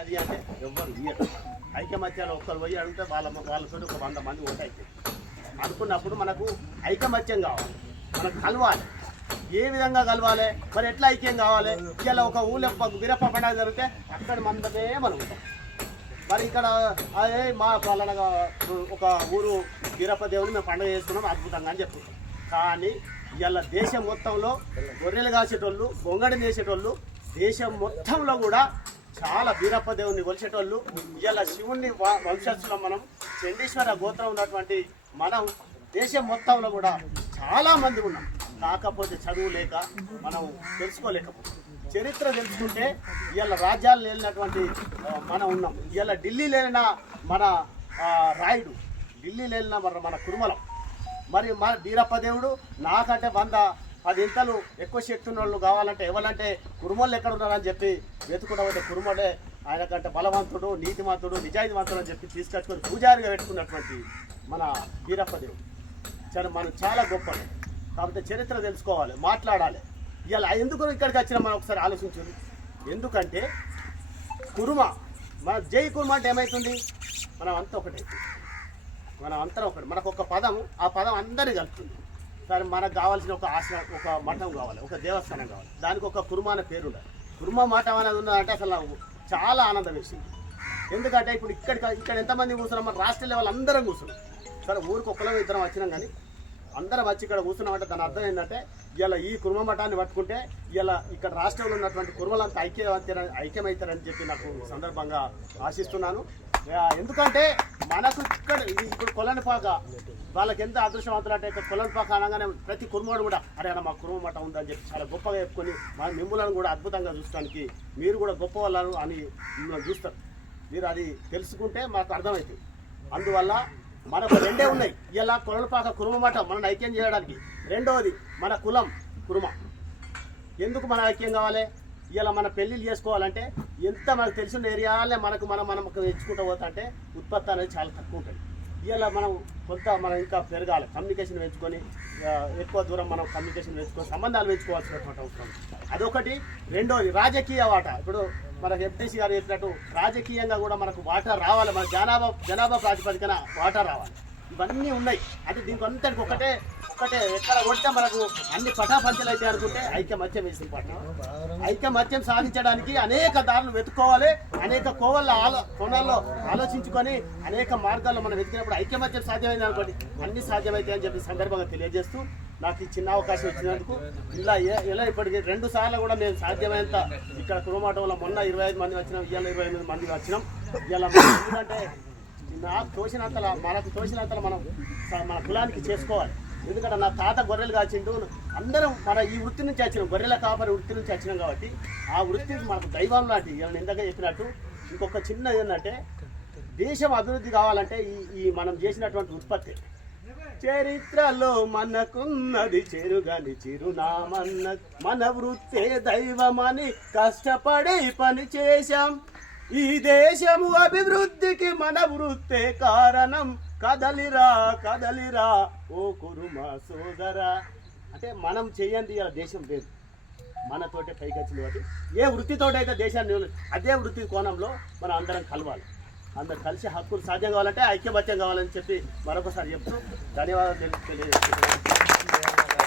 అది అంటే ఎవ్వరు ఇయ్యరు. ఐకమత్యాలు ఒక్కరు పోయి అడిగితే వాళ్ళ వాళ్ళతో ఒక వంద మంది ఉంటాయి అనుకున్నప్పుడు మనకు ఐకమత్యం కావాలి. మనకు కలవాలి. ఏ విధంగా కలవాలి? మరి ఎట్లా ఐక్యం కావాలి? ఇలా ఒక ఊళ్ళో ఒక వీరప్ప పండుగ జరిగితే అక్కడ మందమే మనం ఉంటాం. మరి ఇక్కడ అదే మా పలానగా ఒక ఊరు వీరప్ప దేవుని మేము పండుగ చేసుకున్నాం అద్భుతంగా అని చెప్పుకుంటాం. కానీ ఇలా దేశం మొత్తంలో గొర్రెలు కాసేటోళ్ళు గొంగడి చేసేటోళ్ళు దేశం మొత్తంలో కూడా చాలా వీరప్ప దేవుని కొలిచేటోళ్ళు. ఇలా శివుణ్ణి వంశస్థులం మనం. చండీశ్వర గోత్రం ఉన్నటువంటి మనం దేశం మొత్తంలో కూడా చాలా మంది ఉన్నాం. కాకపోతే చదువు లేక మనం తెలుసుకోలేకపోతాం చరిత్ర తెలుసుకుంటే ఇవాళ రాజ్యాలు లేనటువంటి మనం ఉన్నాం. ఇవాళ ఢిల్లీ లేన మన రాయుడు ఢిల్లీ లేన మన మన కురుమలం. మరి మన వీరప్ప దేవుడు నాకంటే వంద అది ఇంతలు ఎక్కువ శక్తి ఉన్న వాళ్ళు కావాలంటే ఎవరంటే కురుమలు ఎక్కడ ఉన్నారని చెప్పి వెతుకుంటా పోతే ఆయన ఆయనకంటే బలవంతుడు నీతిమంతుడు నిజాయితీవంతుడు అని చెప్పి తీసుకొచ్చుకొని పూజారిగా పెట్టుకున్నటువంటి మన వీరప్ప దేవుడు చాలా మనం చాలా గొప్పది కాబట్టి చరిత్ర తెలుసుకోవాలి మాట్లాడాలి. ఇలా ఎందుకు ఇక్కడికి వచ్చినా మనం ఒకసారి ఆలోచించండి. ఎందుకంటే కురుమ మన జై కురుమ అంటే ఏమవుతుంది మనం అంతా ఒకటే. మనం అంతా ఒకటి. మనకు ఒక పదం ఆ పదం అందరినీ కలుపుతుంది. సరే మనకు కావాల్సిన ఒక ఆశ ఒక మఠం కావాలి ఒక దేవస్థానం కావాలి. దానికి ఒక కురుమ అనే పేరు ఉండాలి. కురుమ మఠం అనేది ఉన్నదంటే అసలు నాకు చాలా ఆనందం వేసింది. ఎందుకంటే ఇప్పుడు ఇక్కడ ఇక్కడ ఎంతమంది కూర్చున్నాం? మన రాష్ట్ర లెవెల్ అందరం కూర్చున్నాం. సరే ఊరికి ఒక్కలో ఇద్దరం వచ్చినాం కానీ అందరం వచ్చి ఇక్కడ కూర్చున్నామంటే దాని అర్థం ఏంటంటే ఇలా ఈ కుర్మ మఠాన్ని పట్టుకుంటే ఇలా ఇక్కడ రాష్ట్రంలో ఉన్నటువంటి కుర్మలంతా ఐక్యవంతర ఐక్యమవుతారని చెప్పి నాకు సందర్భంగా ఆశిస్తున్నాను. ఎందుకంటే మనకు ఇక్కడ ఇది ఇప్పుడు కొలనిపాక వాళ్ళకి ఎంత అదృష్టవంతులు అంటే ఇక్కడ కొలనిపాక అనగానే ప్రతి కుర్మడు కూడా అరే అన్న మా కురుమ మఠం ఉందని చెప్పి చాలా గొప్పగా చెప్పుకొని మా మిమ్ములను కూడా అద్భుతంగా చూడటానికి మీరు కూడా గొప్ప వాళ్ళు అని మిమ్మల్ని చూస్తారు. మీరు అది తెలుసుకుంటే మాకు అర్థమవుతుంది అందువల్ల మనకు రెండే ఉన్నాయి. ఇలా కొలపాక కురుమ మఠం మనల్ని ఐక్యం చేయడానికి. రెండవది మన కులం కురుమ. ఎందుకు మన ఐక్యం కావాలి? ఇలా మన పెళ్ళిళ్ళు చేసుకోవాలంటే ఎంత మనకు తెలిసిన ఏరియాలే మనకు మనం మనం తెచ్చుకుంటూ పోతా అంటే ఉత్పత్తి అనేది చాలా తక్కువ ఉంటుంది. ఇలా మనం కొంత మనం ఇంకా పెరగాలి. కమ్యూనికేషన్ పెంచుకొని ఎక్కువ దూరం మనం కమ్యూనికేషన్ పెంచుకొని సంబంధాలు పెంచుకోవాల్సినటువంటి అవసరం అదొకటి. రెండోది రాజకీయ వాటా. ఇప్పుడు మనకు ఎంపీసీ గారు చెప్పినట్టు రాజకీయంగా కూడా మనకు వాటా రావాలి. మన జనాభా జనాభా ప్రాతిపదికన వాటా రావాలి. ఇవన్నీ ఉన్నాయి. అంటే దీనికి అంతటికి ఒకటే ఒకటే ఎక్కడ కొడితే మనకు అన్ని పటాపంచలు అయితే అనుకుంటే ఐక్యమత్యం వేసింది ఐక్య ఐక్యమత్యం సాధించడానికి అనేక దారులు వెతుక్కోవాలి అనేక కోవల్లో ఆలో కోణాల్లో ఆలోచించుకొని అనేక మార్గాల్లో మనం వెతికినప్పుడు ఐక్యమత్యం సాధ్యమైంది అనుకోండి. అన్ని సాధ్యమైతే అని చెప్పి సందర్భంగా తెలియజేస్తూ నాకు ఈ చిన్న అవకాశం ఇచ్చినందుకు ఇలా ఇలా ఇప్పటికి రెండు సార్లు కూడా మేము సాధ్యమైనంత ఇక్కడ కురుమాటంలో మొన్న ఇరవై ఐదు మంది వచ్చినాం ఇవాళ ఇరవై ఎనిమిది మంది వచ్చినాం. ఇలా ఎందుకంటే నాకు తోచినంతలా మనకు తోసినంతలా మనం మన కులానికి చేసుకోవాలి. ఎందుకంటే నా తాత గొర్రెలు కాచిండు. అందరం మన ఈ వృత్తి నుంచి వచ్చినాం. గొర్రెల కాపరి వృత్తి నుంచి వచ్చినాం కాబట్టి ఆ వృత్తి మనకు దైవం లాంటి ఇలా ఇందాక చెప్పినట్టు ఇంకొక చిన్నది ఏంటంటే దేశం అభివృద్ధి కావాలంటే ఈ ఈ మనం చేసినటువంటి ఉత్పత్తి. చరిత్రలో మనకున్నది చెరుగని చిరునామన్న మన వృత్తే దైవమని కష్టపడి పని చేశాం. ఈ దేశము అభివృద్ధికి మన వృత్తే కారణం. కదలిరా కదలిరా ఓ కురుమ సోదరా. అంటే మనం చేయండి ఇలా దేశం లేదు మనతోటే పైకి వచ్చింది కాబట్టి ఏ వృత్తితోటైతే దేశాన్ని అదే వృత్తి కోణంలో మనం అందరం కలవాలి. అందరం కలిసి హక్కులు సాధ్యం కావాలంటే ఐక్యమత్యం కావాలని చెప్పి మరొకసారి చెప్తూ ధన్యవాదాలు తెలియజేస్తున్నాను.